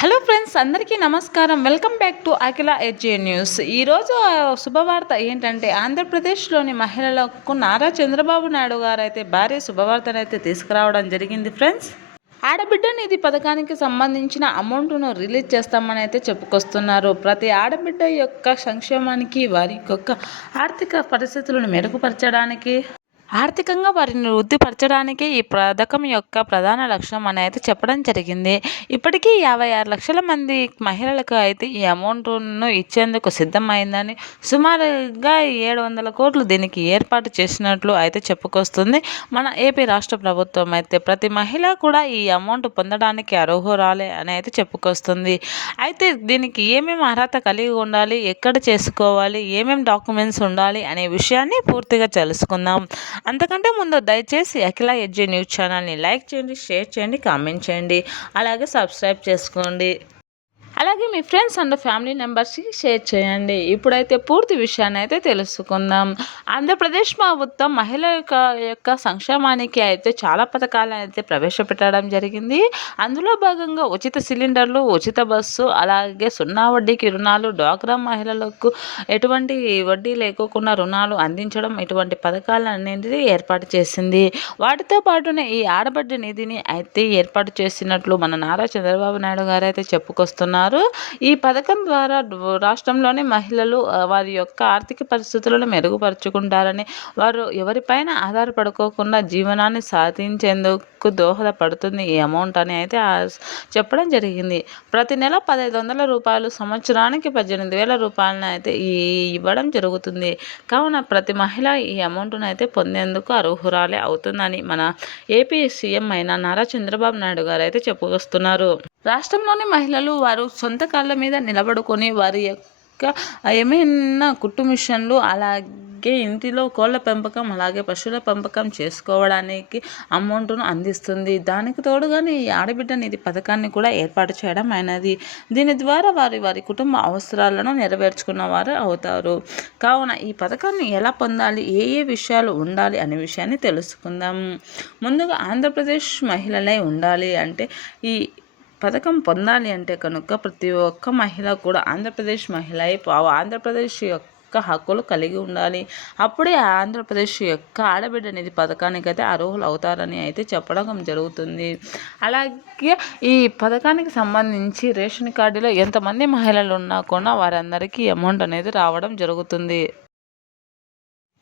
Hello friends, అందరికీ నమస్కారం. Welcome back to Akhila HJ news. ఈరోజు శుభవార్త ఏంటంటే, ఆంధ్రప్రదేశ్లోని మహిళలకు నారా చంద్రబాబు నాయుడు గారు అయితే భారీ శుభవార్తనైతే తీసుకురావడం జరిగింది ఫ్రెండ్స్. ఆడబిడ్డ నిధి పథకానికి సంబంధించిన అమౌంట్ను రిలీజ్ చేస్తామని అయితే చెప్పుకొస్తున్నారు. ప్రతి ఆడబిడ్డ యొక్క సంక్షేమానికి, వారి యొక్క ఆర్థిక పరిస్థితులను మెరుగుపరచడానికి, ఆర్థికంగా వారిని వృద్ధిపరచడానికి ఈ పథకం యొక్క ప్రధాన లక్ష్యం అని అయితే చెప్పడం జరిగింది. ఇప్పటికీ 56 లక్షల మంది మహిళలకు అయితే ఈ అమౌంట్ను ఇచ్చేందుకు సిద్ధమైందని, సుమారుగా 700 కోట్లు దీనికి ఏర్పాటు చేసినట్లు అయితే చెప్పుకొస్తుంది మన ఏపీ రాష్ట్ర ప్రభుత్వం. అయితే ప్రతి మహిళ కూడా ఈ అమౌంట్ పొందడానికి అర్హురాలే అని అయితే చెప్పుకొస్తుంది. అయితే దీనికి ఏమేమి అర్హత కలిగి ఉండాలి, ఎక్కడ చేసుకోవాలి, ఏమేమి డాక్యుమెంట్స్ ఉండాలి అనే విషయాన్ని పూర్తిగా తెలుసుకుందాం. అంతకంటే ముందు దయచేసి అఖిల హెచ్జే న్యూస్ ఛానల్ని లైక్ చేయండి, షేర్ చేయండి, కామెంట్ చేయండి, అలాగే సబ్స్క్రైబ్ చేసుకోండి. అలాగే మీ ఫ్రెండ్స్ అండ్ ఫ్యామిలీ మెంబర్స్కి షేర్ చేయండి. ఇప్పుడైతే పూర్తి విషయాన్ని అయితే తెలుసుకుందాం. ఆంధ్రప్రదేశ్ ప్రభుత్వం మహిళల యొక్క సంక్షేమానికి అయితే చాలా పథకాలను అయితే ప్రవేశపెట్టడం జరిగింది. అందులో భాగంగా ఉచిత సిలిండర్లు, ఉచిత బస్సు, అలాగే 0 వడ్డీకి రుణాలు, డ్వాక్రా మహిళలకు ఎటువంటి వడ్డీ లేకోకుండా రుణాలు అందించడం, ఇటువంటి పథకాలన్నింటినీ ఏర్పాటు చేసింది. వాటితో పాటునే ఈ ఆడబిడ్డ నిధిని అయితే ఏర్పాటు చేసినట్లు మన నారా చంద్రబాబు నాయుడు గారు అయితే చెప్పుకొస్తున్నారు. ఈ పథకం ద్వారా రాష్ట్రంలోని మహిళలు వారి యొక్క ఆర్థిక పరిస్థితులను మెరుగుపరుచుకుంటారని, వారు ఎవరిపైన ఆధారపడుకోకుండా జీవనాన్ని సాధించేందుకు దోహదపడుతుంది ఈ అమౌంట్ అని అయితే చెప్పడం జరిగింది. ప్రతి నెల 1,500 రూపాయలు, సంవత్సరానికి 18,000 రూపాయలను అయితే ఇవ్వడం జరుగుతుంది. కావున ప్రతి మహిళ ఈ అమౌంట్ను అయితే పొందేందుకు అర్హురాలే అవుతుందని మన ఏపీ సీఎం అయిన నారా చంద్రబాబు నాయుడు గారు అయితే చెప్పుకొస్తున్నారు. రాష్ట్రంలోని మహిళలు వారు సొంత కాళ్ళ మీద నిలబడుకొని వారి యొక్క ఏమైనా కుట్టు మిషన్లు, అలాగే ఇంటిలో కోళ్ళ పెంపకం, అలాగే పశువుల పెంపకం చేసుకోవడానికి అమౌంట్ను అందిస్తుంది. దానికి తోడుగానే ఈ ఆడబిడ్డ నిధి పథకాన్ని కూడా ఏర్పాటు చేయడం అయినది. దీని ద్వారా వారి కుటుంబ అవసరాలను నెరవేర్చుకున్న వారు అవుతారు. కావున ఈ పథకాన్ని ఎలా పొందాలి, ఏ విషయాలు ఉండాలి అనే విషయాన్ని తెలుసుకుందాం. ముందుగా ఆంధ్రప్రదేశ్ మహిళలే ఉండాలి అంటే, ఈ పథకం పొందాలి అంటే కనుక ప్రతి ఒక్క మహిళ కూడా ఆంధ్రప్రదేశ్ మహిళ ఆంధ్రప్రదేశ్ యొక్క హక్కులు కలిగి ఉండాలి. అప్పుడే ఆంధ్రప్రదేశ్ యొక్క ఆడబిడ్డ నిధి పథకానికైతే అర్హులు అవుతారని అయితే చెప్పడం జరుగుతుంది. అలాగే ఈ పథకానికి సంబంధించి రేషన్ కార్డులో ఎంతమంది మహిళలు ఉన్నా కూడా వారందరికీ అమౌంట్ అనేది రావడం జరుగుతుంది.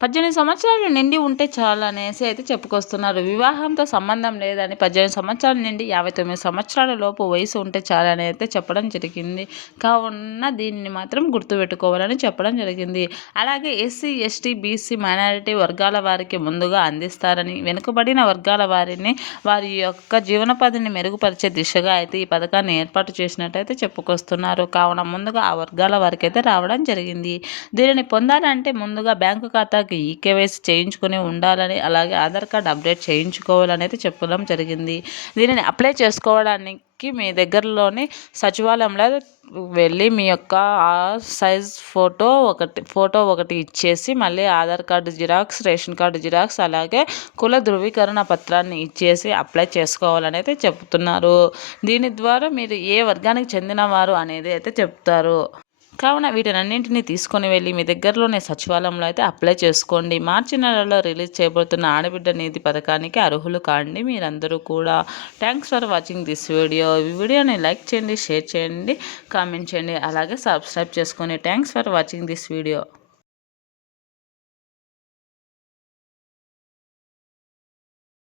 18 సంవత్సరాలు నిండి ఉంటే చాలు అనేసి అయితే చెప్పుకొస్తున్నారు. వివాహంతో సంబంధం లేదని 18 సంవత్సరాల నుండి 59 సంవత్సరాల లోపు వయసు ఉంటే చాలని అయితే చెప్పడం జరిగింది. కావున దీన్ని మాత్రం గుర్తుపెట్టుకోవాలని చెప్పడం జరిగింది. అలాగే ఎస్సీ, ఎస్టీ, బీసీ, మైనారిటీ వర్గాల వారికి ముందుగా అందిస్తారని, వెనుకబడిన వర్గాల వారిని వారి యొక్క జీవనోపాధిని మెరుగుపరిచే దిశగా అయితే ఈ పథకాన్ని ఏర్పాటు చేసినట్టయితే చెప్పుకొస్తున్నారు. కావున ముందుగా ఆ వర్గాల వారికి అయితే రావడం జరిగింది. దీనిని పొందాలంటే ముందుగా బ్యాంకు ఖాతా ఈకేవైసీ చేయించుకొని ఉండాలని, అలాగే ఆధార్ కార్డ్ అప్డేట్ చేయించుకోవాలని అయితే చెప్పడం జరిగింది. దీనిని అప్లై చేసుకోవడానికి మీ దగ్గరలోని సచివాలయంలో వెళ్ళి మీ యొక్క సైజ్ ఫోటో ఒకటి ఇచ్చేసి, మళ్ళీ Aadhaar card xerox, ration card xerox, అలాగే కుల ధృవీకరణ పత్రాన్ని ఇచ్చేసి అప్లై చేసుకోవాలని అయితే చెప్తున్నారు. దీని ద్వారా మీరు ఏ వర్గానికి చెందినవారు అనేది అయితే చెప్తారు. కావున వీటినన్నింటినీ తీసుకొని వెళ్ళి మీ దగ్గరలోనే సచివాలయంలో అయితే అప్లై చేసుకోండి. మార్చి నెలలో రిలీజ్ చేయబోతున్న ఆడబిడ్డ నిధి పథకానికి అర్హులు కాండి మీరందరూ కూడా. Thanks for watching this video. ఈ వీడియోని లైక్ చేయండి, షేర్ చేయండి, కామెంట్ చేయండి, అలాగే సబ్స్క్రైబ్ చేసుకోండి. Thanks for watching this video.